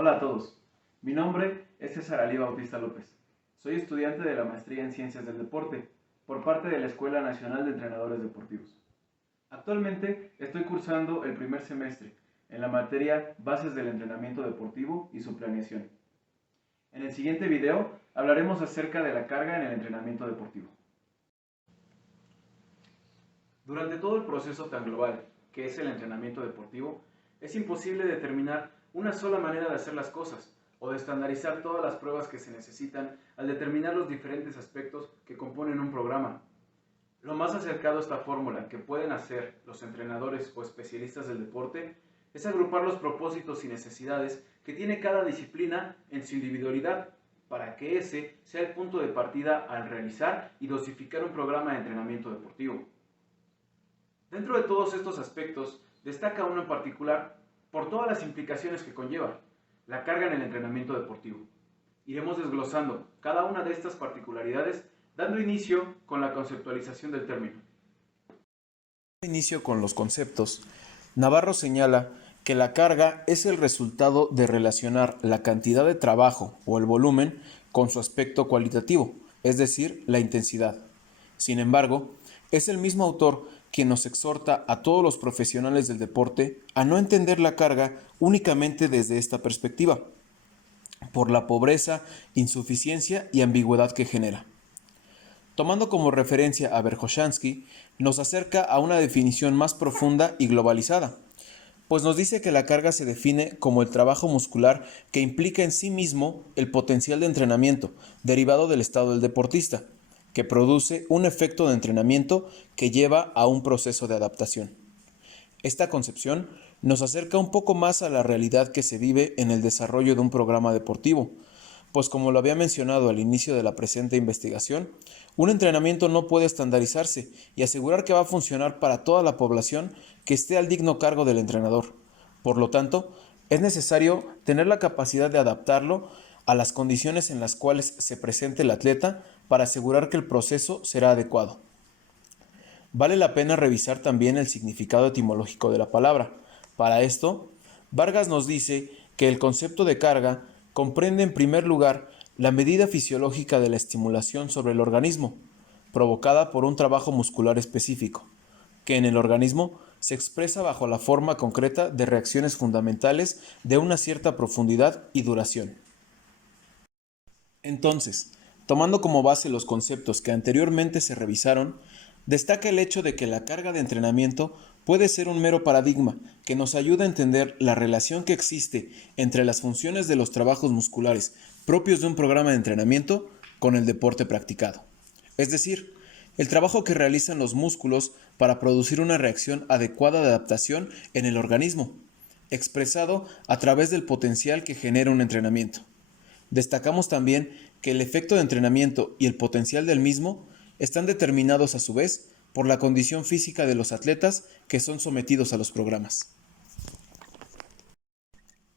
Hola a todos, mi nombre es César Alí Bautista López. Soy estudiante de la Maestría en Ciencias del Deporte por parte de la Escuela Nacional de Entrenadores Deportivos. Actualmente estoy cursando el primer semestre en la materia Bases del Entrenamiento Deportivo y su planeación. En el siguiente video hablaremos acerca de la carga en el entrenamiento deportivo. Durante todo el proceso tan global que es el entrenamiento deportivo, es imposible determinar una sola manera de hacer las cosas o de estandarizar todas las pruebas que se necesitan al determinar los diferentes aspectos que componen un programa. Lo más acercado a esta fórmula que pueden hacer los entrenadores o especialistas del deporte es agrupar los propósitos y necesidades que tiene cada disciplina en su individualidad para que ese sea el punto de partida al realizar y dosificar un programa de entrenamiento deportivo. Dentro de todos estos aspectos, destaca uno en particular por todas las implicaciones que conlleva, la carga en el entrenamiento deportivo. Iremos desglosando cada una de estas particularidades, dando inicio con la conceptualización del término. Inicio con los conceptos. Navarro señala que la carga es el resultado de relacionar la cantidad de trabajo o el volumen con su aspecto cualitativo, es decir, la intensidad. Sin embargo, es el mismo autor quien nos exhorta a todos los profesionales del deporte a no entender la carga únicamente desde esta perspectiva, por la pobreza, insuficiencia y ambigüedad que genera. Tomando como referencia a Verkhoshansky, nos acerca a una definición más profunda y globalizada, pues nos dice que la carga se define como el trabajo muscular que implica en sí mismo el potencial de entrenamiento derivado del estado del deportista, que produce un efecto de entrenamiento que lleva a un proceso de adaptación. Esta concepción nos acerca un poco más a la realidad que se vive en el desarrollo de un programa deportivo, pues como lo había mencionado al inicio de la presente investigación, un entrenamiento no puede estandarizarse y asegurar que va a funcionar para toda la población que esté al digno cargo del entrenador. Por lo tanto, es necesario tener la capacidad de adaptarlo a las condiciones en las cuales se presente el atleta para asegurar que el proceso será adecuado. Vale la pena revisar también el significado etimológico de la palabra. Para esto, Vargas nos dice que el concepto de carga comprende en primer lugar la medida fisiológica de la estimulación sobre el organismo, provocada por un trabajo muscular específico, que en el organismo se expresa bajo la forma concreta de reacciones fundamentales de una cierta profundidad y duración. Entonces, tomando como base los conceptos que anteriormente se revisaron, destaca el hecho de que la carga de entrenamiento puede ser un mero paradigma que nos ayuda a entender la relación que existe entre las funciones de los trabajos musculares propios de un programa de entrenamiento con el deporte practicado. Es decir, el trabajo que realizan los músculos para producir una reacción adecuada de adaptación en el organismo, expresado a través del potencial que genera un entrenamiento. Destacamos también que el efecto de entrenamiento y el potencial del mismo están determinados a su vez por la condición física de los atletas que son sometidos a los programas.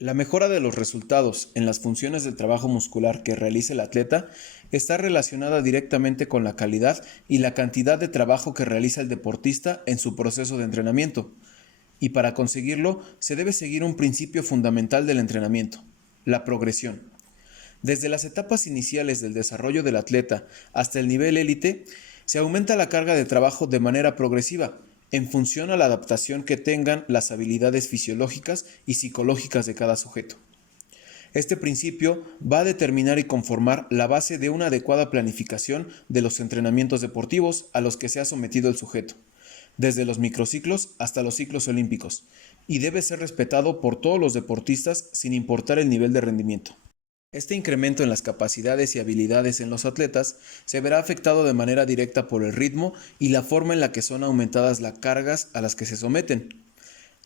La mejora de los resultados en las funciones del trabajo muscular que realiza el atleta está relacionada directamente con la calidad y la cantidad de trabajo que realiza el deportista en su proceso de entrenamiento, y para conseguirlo se debe seguir un principio fundamental del entrenamiento, la progresión. Desde las etapas iniciales del desarrollo del atleta hasta el nivel élite, se aumenta la carga de trabajo de manera progresiva, en función a la adaptación que tengan las habilidades fisiológicas y psicológicas de cada sujeto. Este principio va a determinar y conformar la base de una adecuada planificación de los entrenamientos deportivos a los que se ha sometido el sujeto, desde los microciclos hasta los ciclos olímpicos, y debe ser respetado por todos los deportistas sin importar el nivel de rendimiento. Este incremento en las capacidades y habilidades en los atletas se verá afectado de manera directa por el ritmo y la forma en la que son aumentadas las cargas a las que se someten.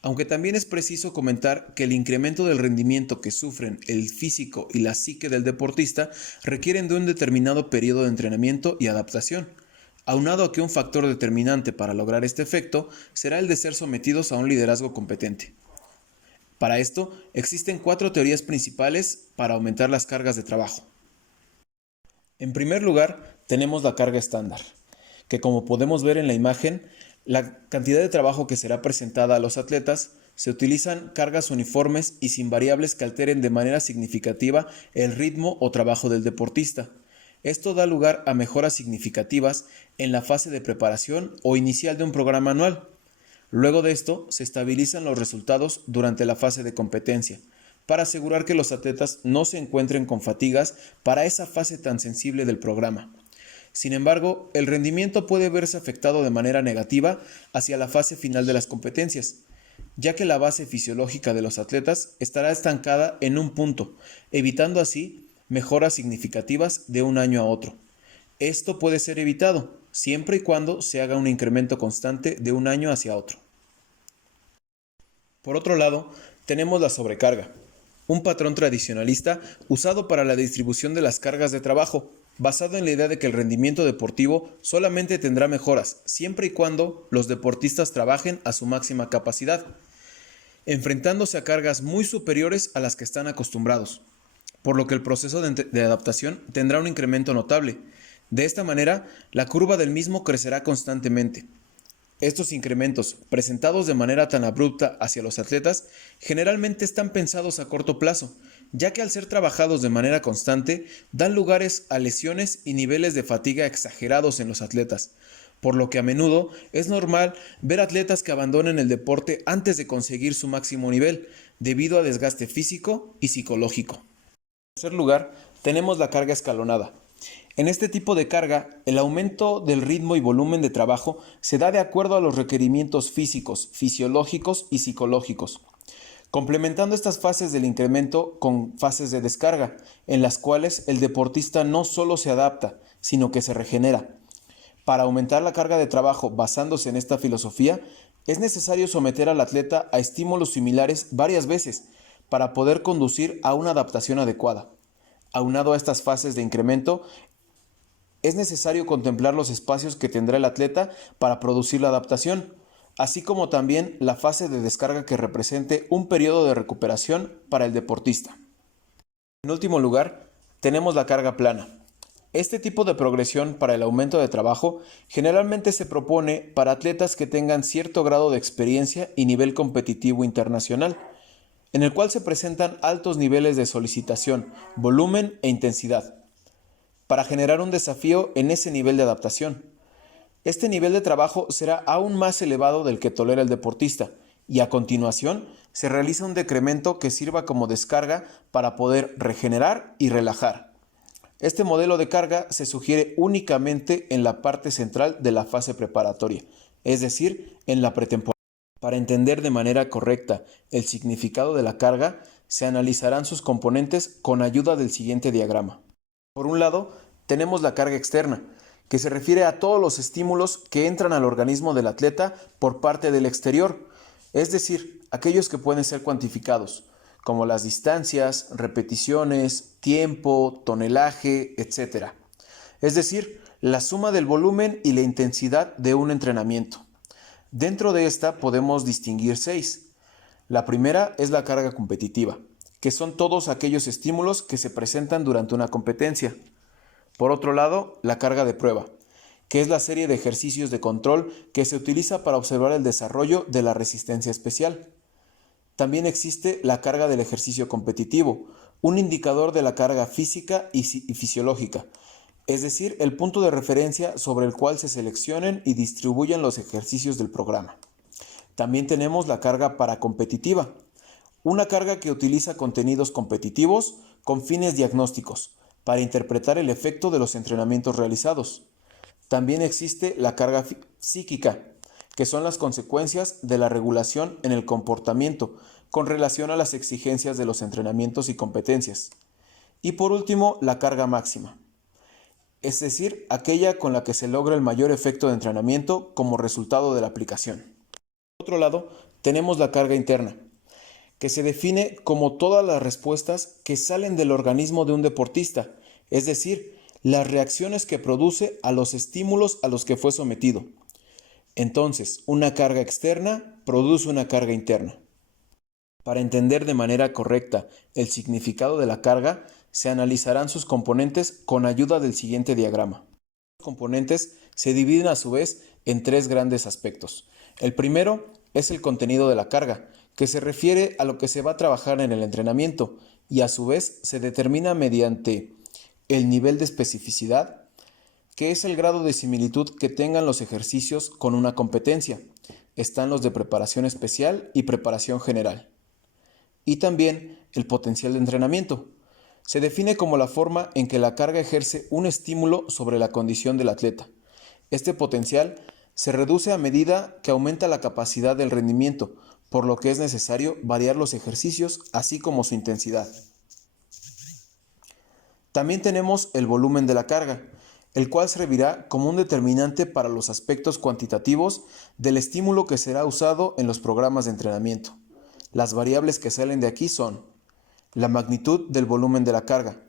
Aunque también es preciso comentar que el incremento del rendimiento que sufren el físico y la psique del deportista requieren de un determinado periodo de entrenamiento y adaptación, aunado a que un factor determinante para lograr este efecto será el de ser sometidos a un liderazgo competente. Para esto, existen 4 teorías principales para aumentar las cargas de trabajo. En primer lugar, tenemos la carga estándar, que como podemos ver en la imagen, la cantidad de trabajo que será presentada a los atletas Se utilizan cargas uniformes y sin variables que alteren de manera significativa el ritmo o trabajo del deportista. Esto da lugar a mejoras significativas en la fase de preparación o inicial de un programa anual. Luego de esto, se estabilizan los resultados durante la fase de competencia, para asegurar que los atletas no se encuentren con fatigas para esa fase tan sensible del programa. Sin embargo, el rendimiento puede verse afectado de manera negativa hacia la fase final de las competencias, ya que la base fisiológica de los atletas estará estancada en un punto, evitando así mejoras significativas de un año a otro. Esto puede ser evitado siempre y cuando se haga un incremento constante de un año hacia otro. Por otro lado, tenemos la sobrecarga, un patrón tradicionalista usado para la distribución de las cargas de trabajo, basado en la idea de que el rendimiento deportivo solamente tendrá mejoras siempre y cuando los deportistas trabajen a su máxima capacidad, enfrentándose a cargas muy superiores a las que están acostumbrados, por lo que el proceso de adaptación tendrá un incremento notable. De esta manera, la curva del mismo crecerá constantemente. Estos incrementos, presentados de manera tan abrupta hacia los atletas, generalmente están pensados a corto plazo, ya que al ser trabajados de manera constante, dan lugares a lesiones y niveles de fatiga exagerados en los atletas, por lo que a menudo es normal ver atletas que abandonen el deporte antes de conseguir su máximo nivel, debido a desgaste físico y psicológico. En tercer lugar, tenemos la carga escalonada. En este tipo de carga, el aumento del ritmo y volumen de trabajo se da de acuerdo a los requerimientos físicos, fisiológicos y psicológicos, complementando estas fases del incremento con fases de descarga, en las cuales el deportista no solo se adapta, sino que se regenera. Para aumentar la carga de trabajo basándose en esta filosofía, es necesario someter al atleta a estímulos similares varias veces para poder conducir a una adaptación adecuada. Aunado a estas fases de incremento, es necesario contemplar los espacios que tendrá el atleta para producir la adaptación, así como también la fase de descarga que represente un periodo de recuperación para el deportista. En último lugar, tenemos la carga plana. Este tipo de progresión para el aumento de trabajo generalmente se propone para atletas que tengan cierto grado de experiencia y nivel competitivo internacional, en el cual se presentan altos niveles de solicitación, volumen e intensidad, para generar un desafío en ese nivel de adaptación. Este nivel de trabajo será aún más elevado del que tolera el deportista, y a continuación se realiza un decremento que sirva como descarga para poder regenerar y relajar. Este modelo de carga se sugiere únicamente en la parte central de la fase preparatoria, es decir, en la pretemporada. Para entender de manera correcta el significado de la carga, se analizarán sus componentes con ayuda del siguiente diagrama. Por un lado, tenemos la carga externa, que se refiere a todos los estímulos que entran al organismo del atleta por parte del exterior, es decir, aquellos que pueden ser cuantificados, como las distancias, repeticiones, tiempo, tonelaje, etc. Es decir, la suma del volumen y la intensidad de un entrenamiento. Dentro de esta podemos distinguir 6. La primera es la carga competitiva, que son todos aquellos estímulos que se presentan durante una competencia. Por otro lado, la carga de prueba, que es la serie de ejercicios de control que se utiliza para observar el desarrollo de la resistencia especial. También existe la carga del ejercicio competitivo, un indicador de la carga física y fisiológica, es decir, el punto de referencia sobre el cual se seleccionen y distribuyen los ejercicios del programa. También tenemos la carga paracompetitiva, una carga que utiliza contenidos competitivos con fines diagnósticos, para interpretar el efecto de los entrenamientos realizados. También existe la carga psíquica, que son las consecuencias de la regulación en el comportamiento con relación a las exigencias de los entrenamientos y competencias. Y por último, la carga máxima, es decir, aquella con la que se logra el mayor efecto de entrenamiento como resultado de la aplicación. Por otro lado, tenemos la carga interna, que se define como todas las respuestas que salen del organismo de un deportista, es decir, las reacciones que produce a los estímulos a los que fue sometido. Entonces, una carga externa produce una carga interna. Para entender de manera correcta el significado de la carga, se analizarán sus componentes con ayuda del siguiente diagrama. Los componentes se dividen a su vez en 3 grandes aspectos. El primero es el contenido de la carga, que se refiere a lo que se va a trabajar en el entrenamiento y a su vez se determina mediante el nivel de especificidad, que es el grado de similitud que tengan los ejercicios con una competencia. Están los de preparación especial y preparación general. Y también el potencial de entrenamiento. Se define como la forma en que la carga ejerce un estímulo sobre la condición del atleta. Este potencial se reduce a medida que aumenta la capacidad del rendimiento, por lo que es necesario variar los ejercicios así como su intensidad. También tenemos el volumen de la carga, el cual servirá como un determinante para los aspectos cuantitativos del estímulo que será usado en los programas de entrenamiento. Las variables que salen de aquí son la magnitud del volumen de la carga.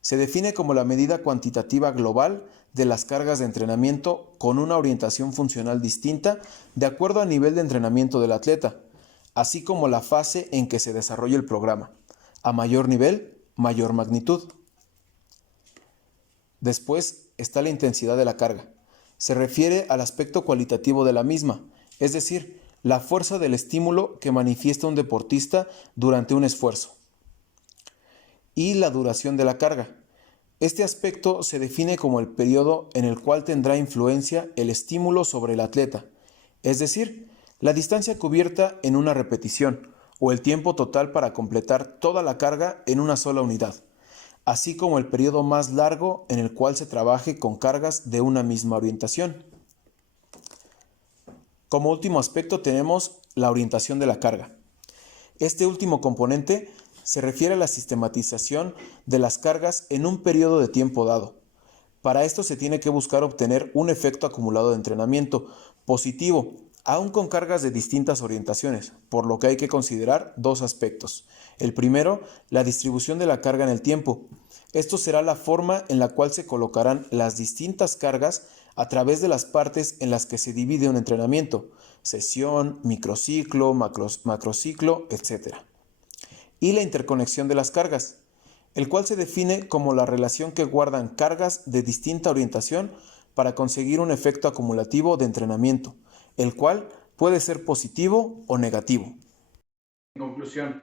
Se define como la medida cuantitativa global de las cargas de entrenamiento con una orientación funcional distinta de acuerdo al nivel de entrenamiento del atleta, así como la fase en que se desarrolla el programa. A mayor nivel, mayor magnitud. Después está la intensidad de la carga. Se refiere al aspecto cualitativo de la misma, es decir, la fuerza del estímulo que manifiesta un deportista durante un esfuerzo. Y la duración de la carga. Este aspecto se define como el periodo en el cual tendrá influencia el estímulo sobre el atleta, es decir, la distancia cubierta en una repetición o el tiempo total para completar toda la carga en una sola unidad, así como el periodo más largo en el cual se trabaje con cargas de una misma orientación. Como último aspecto tenemos la orientación de la carga. Este último componente se refiere a la sistematización de las cargas en un periodo de tiempo dado. Para esto se tiene que buscar obtener un efecto acumulado de entrenamiento positivo, aun con cargas de distintas orientaciones, por lo que hay que considerar dos aspectos. El primero, la distribución de la carga en el tiempo. Esto será la forma en la cual se colocarán las distintas cargas a través de las partes en las que se divide un entrenamiento, sesión, microciclo, macrociclo, etc. Y la interconexión de las cargas, el cual se define como la relación que guardan cargas de distinta orientación para conseguir un efecto acumulativo de entrenamiento, el cual puede ser positivo o negativo. En conclusión,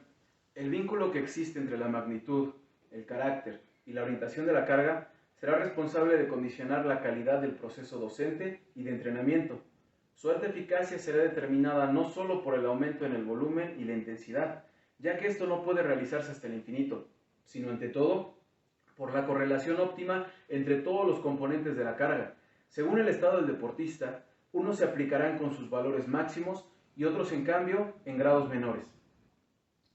el vínculo que existe entre la magnitud, el carácter y la orientación de la carga será responsable de condicionar la calidad del proceso docente y de entrenamiento. Su alta eficacia será determinada no solo por el aumento en el volumen y la intensidad, ya que esto no puede realizarse hasta el infinito, sino ante todo por la correlación óptima entre todos los componentes de la carga. Según el estado del deportista, unos se aplicarán con sus valores máximos y otros en cambio en grados menores.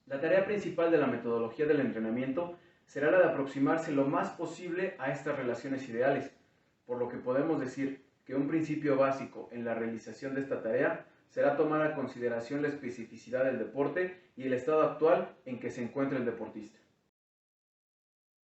La tarea principal de la metodología del entrenamiento será la de aproximarse lo más posible a estas relaciones ideales, por lo que podemos decir que un principio básico en la realización de esta tarea será tomar a consideración la especificidad del deporte y el estado actual en que se encuentra el deportista.